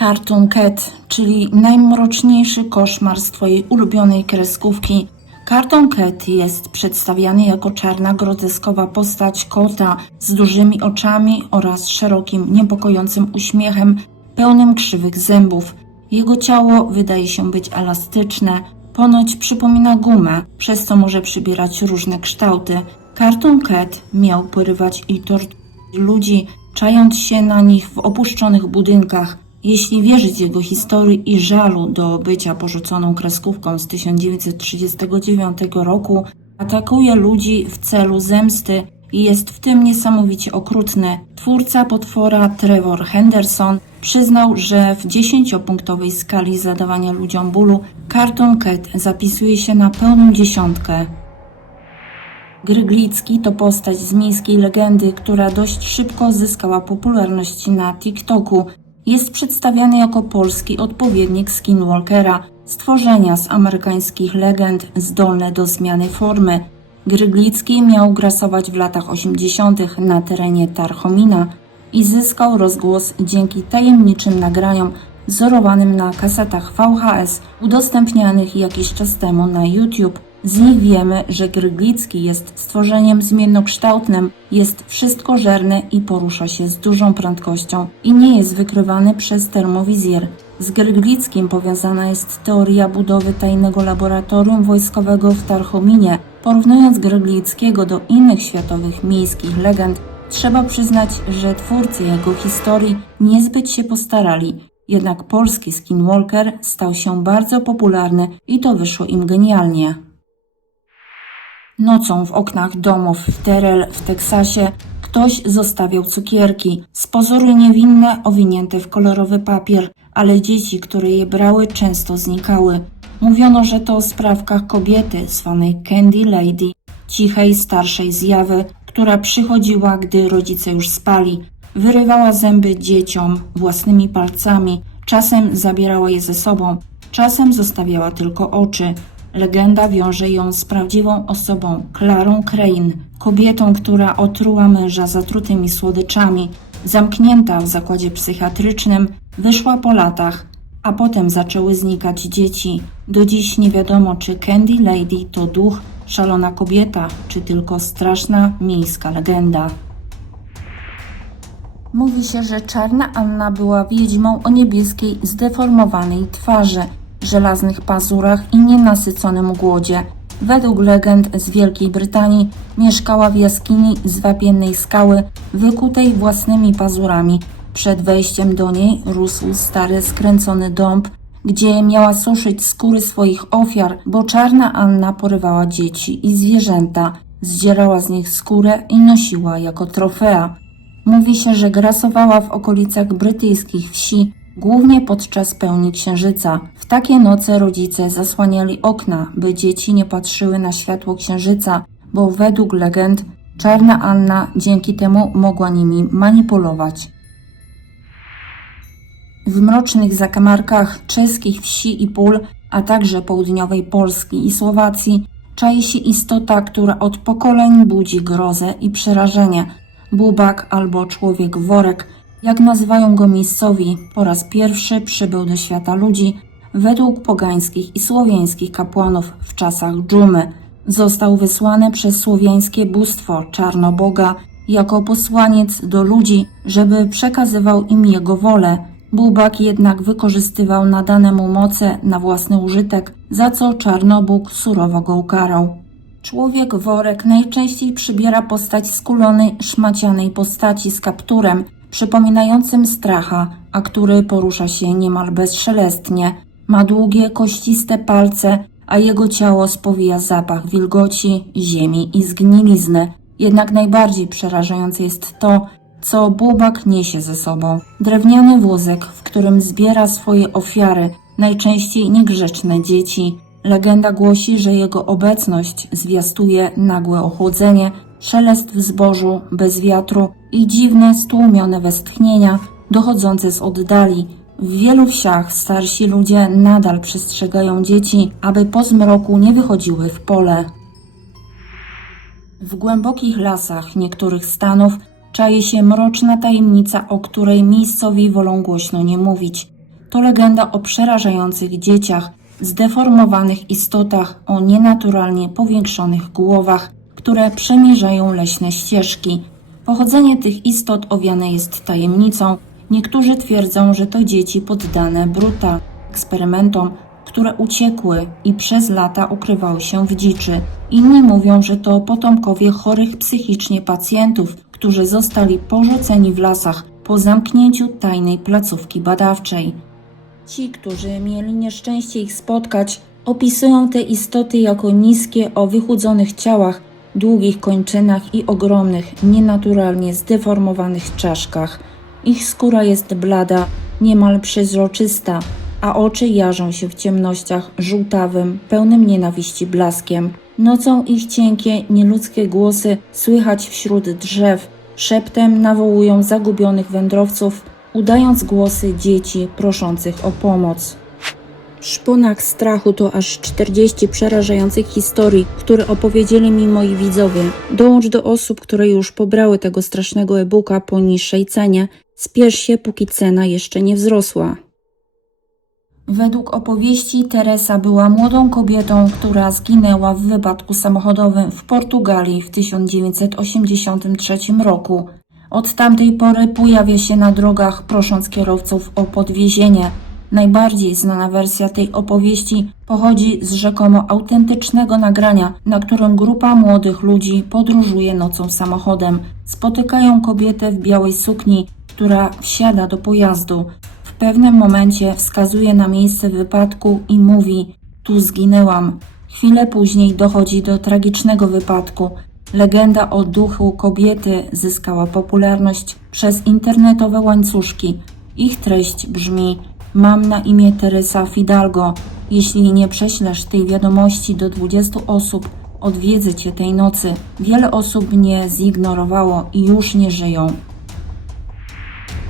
Cartoon Cat, czyli najmroczniejszy koszmar z Twojej ulubionej kreskówki. Cartoon Cat jest przedstawiany jako czarna, groteskowa postać kota z dużymi oczami oraz szerokim, niepokojącym uśmiechem, pełnym krzywych zębów. Jego ciało wydaje się być elastyczne, ponoć przypomina gumę, przez co może przybierać różne kształty. Cartoon Cat miał porywać i torturować ludzi, czając się na nich w opuszczonych budynkach. Jeśli wierzyć jego historii i żalu do bycia porzuconą kreskówką z 1939 roku, atakuje ludzi w celu zemsty i jest w tym niesamowicie okrutny. Twórca potwora Trevor Henderson przyznał, że w 10-punktowej skali zadawania ludziom bólu Cartoon Cat zapisuje się na pełną dziesiątkę. Gryglicki to postać z miejskiej legendy, która dość szybko zyskała popularność na TikToku. Jest przedstawiany jako polski odpowiednik Skinwalkera, stworzenia z amerykańskich legend zdolne do zmiany formy. Gryglicki miał grasować w latach 80. na terenie Tarchomina i zyskał rozgłos dzięki tajemniczym nagraniom wzorowanym na kasetach VHS udostępnianych jakiś czas temu na YouTube. Z nich wiemy, że Gryglicki jest stworzeniem zmiennokształtnym, jest wszystkożerny i porusza się z dużą prędkością i nie jest wykrywany przez termowizjer. Z Gryglickim powiązana jest teoria budowy tajnego laboratorium wojskowego w Tarchominie. Porównując Gryglickiego do innych światowych miejskich legend, trzeba przyznać, że twórcy jego historii niezbyt się postarali. Jednak polski Skinwalker stał się bardzo popularny i to wyszło im genialnie. Nocą w oknach domów w Terrell w Teksasie ktoś zostawiał cukierki, z pozoru niewinne, owinięte w kolorowy papier, ale dzieci, które je brały, często znikały. Mówiono, że to o sprawkach kobiety zwanej Candy Lady, cichej, starszej zjawy, która przychodziła, gdy rodzice już spali. Wyrywała zęby dzieciom własnymi palcami, czasem zabierała je ze sobą, czasem zostawiała tylko oczy. Legenda wiąże ją z prawdziwą osobą, Klarą Crane, kobietą, która otruła męża zatrutymi słodyczami. Zamknięta w zakładzie psychiatrycznym, wyszła po latach, a potem zaczęły znikać dzieci. Do dziś nie wiadomo, czy Candy Lady to duch, szalona kobieta, czy tylko straszna miejska legenda. Mówi się, że czarna Anna była wiedźmą o niebieskiej, zdeformowanej twarzy, żelaznych pazurach i nienasyconym głodzie. Według legend z Wielkiej Brytanii mieszkała w jaskini z wapiennej skały, wykutej własnymi pazurami. Przed wejściem do niej rósł stary, skręcony dąb, gdzie miała suszyć skóry swoich ofiar, bo czarna Anna porywała dzieci i zwierzęta, zdzierała z nich skórę i nosiła jako trofea. Mówi się, że grasowała w okolicach brytyjskich wsi, głównie podczas pełni księżyca. W takie noce rodzice zasłaniali okna, by dzieci nie patrzyły na światło księżyca, bo według legend czarna Anna dzięki temu mogła nimi manipulować. W mrocznych zakamarkach czeskich wsi i pól, a także południowej Polski i Słowacji czai się istota, która od pokoleń budzi grozę i przerażenie. Bubak albo człowiek worek, jak nazywają go miejscowi, po raz pierwszy przybył do świata ludzi według pogańskich i słowiańskich kapłanów w czasach dżumy. Został wysłany przez słowiańskie bóstwo Czarnoboga jako posłaniec do ludzi, żeby przekazywał im jego wolę. Bubak jednak wykorzystywał nadane mu moce na własny użytek, za co Czarnobóg surowo go ukarał. Człowiek worek najczęściej przybiera postać skulonej, szmacianej postaci z kapturem, przypominającym stracha, a który porusza się niemal bezszelestnie. Ma długie, kościste palce, a jego ciało spowija zapach wilgoci, ziemi i zgnilizny. Jednak najbardziej przerażające jest to, co bubak niesie ze sobą. Drewniany wózek, w którym zbiera swoje ofiary, najczęściej niegrzeczne dzieci. Legenda głosi, że jego obecność zwiastuje nagłe ochłodzenie, szelest w zbożu, bez wiatru i dziwne, stłumione westchnienia dochodzące z oddali. W wielu wsiach starsi ludzie nadal przestrzegają dzieci, aby po zmroku nie wychodziły w pole. W głębokich lasach niektórych stanów czai się mroczna tajemnica, o której miejscowi wolą głośno nie mówić. to legenda o przerażających dzieciach, zdeformowanych istotach o nienaturalnie powiększonych głowach, które przemierzają leśne ścieżki. Pochodzenie tych istot owiane jest tajemnicą. Niektórzy twierdzą, że to dzieci poddane brutal eksperymentom, które uciekły i przez lata ukrywały się w dziczy. Inni mówią, że to potomkowie chorych psychicznie pacjentów, którzy zostali porzuceni w lasach po zamknięciu tajnej placówki badawczej. Ci, którzy mieli nieszczęście ich spotkać, opisują te istoty jako niskie o wychudzonych ciałach, długich kończynach i ogromnych, nienaturalnie zdeformowanych czaszkach. Ich skóra jest blada, niemal przezroczysta, a oczy jarzą się w ciemnościach żółtawym, pełnym nienawiści blaskiem. Nocą ich cienkie, nieludzkie głosy słychać wśród drzew, szeptem nawołują zagubionych wędrowców, udając głosy dzieci proszących o pomoc. Szponach strachu to aż 40 przerażających historii, które opowiedzieli mi moi widzowie. Dołącz do osób, które już pobrały tego strasznego e-booka po niższej cenie. Spiesz się, póki cena jeszcze nie wzrosła. Według opowieści Teresa była młodą kobietą, która zginęła w wypadku samochodowym w Portugalii w 1983 roku. Od tamtej pory pojawia się na drogach, prosząc kierowców o podwiezienie. Najbardziej znana wersja tej opowieści pochodzi z rzekomo autentycznego nagrania, na którym grupa młodych ludzi podróżuje nocą samochodem. Spotykają kobietę w białej sukni, która wsiada do pojazdu. W pewnym momencie wskazuje na miejsce wypadku i mówi: Tu zginęłam. Chwilę później dochodzi do tragicznego wypadku. Legenda o duchu kobiety zyskała popularność przez internetowe łańcuszki. Ich treść brzmi: Mam na imię Teresa Fidalgo. Jeśli nie prześlesz tej wiadomości do 20 osób, odwiedzę cię tej nocy. Wiele osób mnie zignorowało i już nie żyją.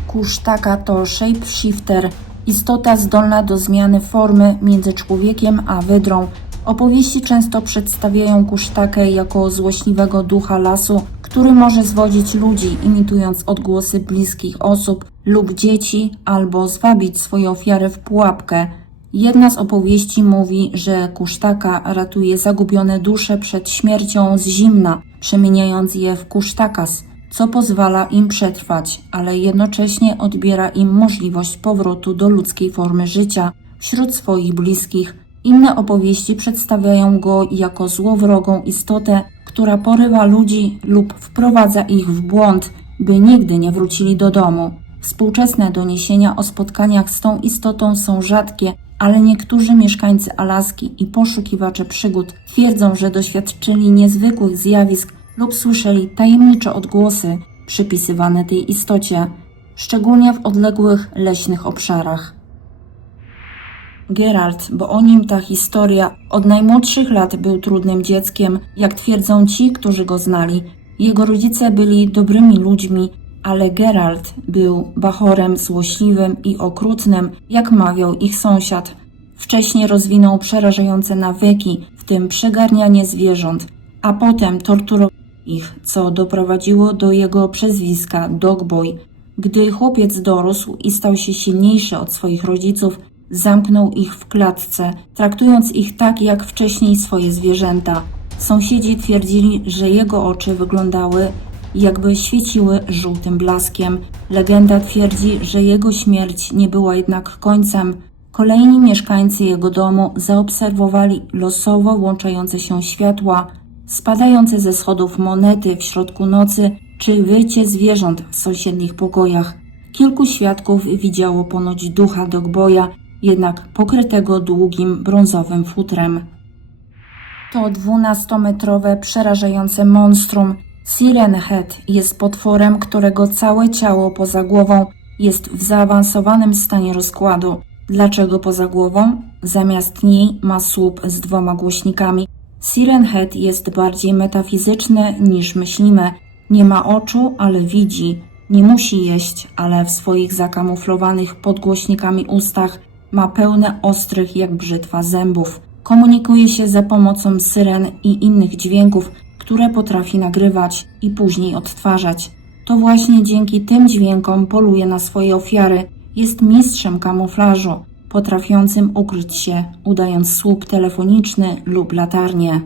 Kusztaka to shapeshifter, istota zdolna do zmiany formy między człowiekiem a wydrą. Opowieści często przedstawiają kusztakę jako złośliwego ducha lasu, który może zwodzić ludzi, imitując odgłosy bliskich osób lub dzieci, albo zwabić swoje ofiary w pułapkę. Jedna z opowieści mówi, że kusztaka ratuje zagubione dusze przed śmiercią z zimna, przemieniając je w kusztakas, co pozwala im przetrwać, ale jednocześnie odbiera im możliwość powrotu do ludzkiej formy życia wśród swoich bliskich. Inne opowieści przedstawiają go jako złowrogą istotę, która porywa ludzi lub wprowadza ich w błąd, by nigdy nie wrócili do domu. Współczesne doniesienia o spotkaniach z tą istotą są rzadkie, ale niektórzy mieszkańcy Alaski i poszukiwacze przygód twierdzą, że doświadczyli niezwykłych zjawisk lub słyszeli tajemnicze odgłosy przypisywane tej istocie, szczególnie w odległych leśnych obszarach. Geralt, bo o nim ta historia, od najmłodszych lat był trudnym dzieckiem, jak twierdzą ci, którzy go znali. Jego rodzice byli dobrymi ludźmi, ale Geralt był bachorem złośliwym i okrutnym, jak mawiał ich sąsiad. Wcześniej rozwinął przerażające nawyki, w tym przegarnianie zwierząt, a potem torturował ich, co doprowadziło do jego przezwiska Dogboy. Gdy chłopiec dorósł i stał się silniejszy od swoich rodziców, zamknął ich w klatce, traktując ich tak jak wcześniej swoje zwierzęta. Sąsiedzi twierdzili, że jego oczy wyglądały jakby świeciły żółtym blaskiem. Legenda twierdzi, że jego śmierć nie była jednak końcem. Kolejni mieszkańcy jego domu zaobserwowali losowo włączające się światła, spadające ze schodów monety w środku nocy czy wycie zwierząt w sąsiednich pokojach. Kilku świadków widziało ponoć ducha Dogboya, jednak pokrytego długim brązowym futrem. To dwunastometrowe, przerażające monstrum. Siren Head jest potworem, którego całe ciało poza głową jest w zaawansowanym stanie rozkładu. Dlaczego poza głową? Zamiast niej ma słup z dwoma głośnikami. Siren Head jest bardziej metafizyczny niż myślimy. Nie ma oczu, ale widzi. Nie musi jeść, ale w swoich zakamuflowanych pod głośnikami ustach ma pełne ostrych jak brzytwa zębów. Komunikuje się za pomocą syren i innych dźwięków, które potrafi nagrywać i później odtwarzać. To właśnie dzięki tym dźwiękom poluje na swoje ofiary jest mistrzem kamuflażu, potrafiącym ukryć się, udając słup telefoniczny lub latarnię.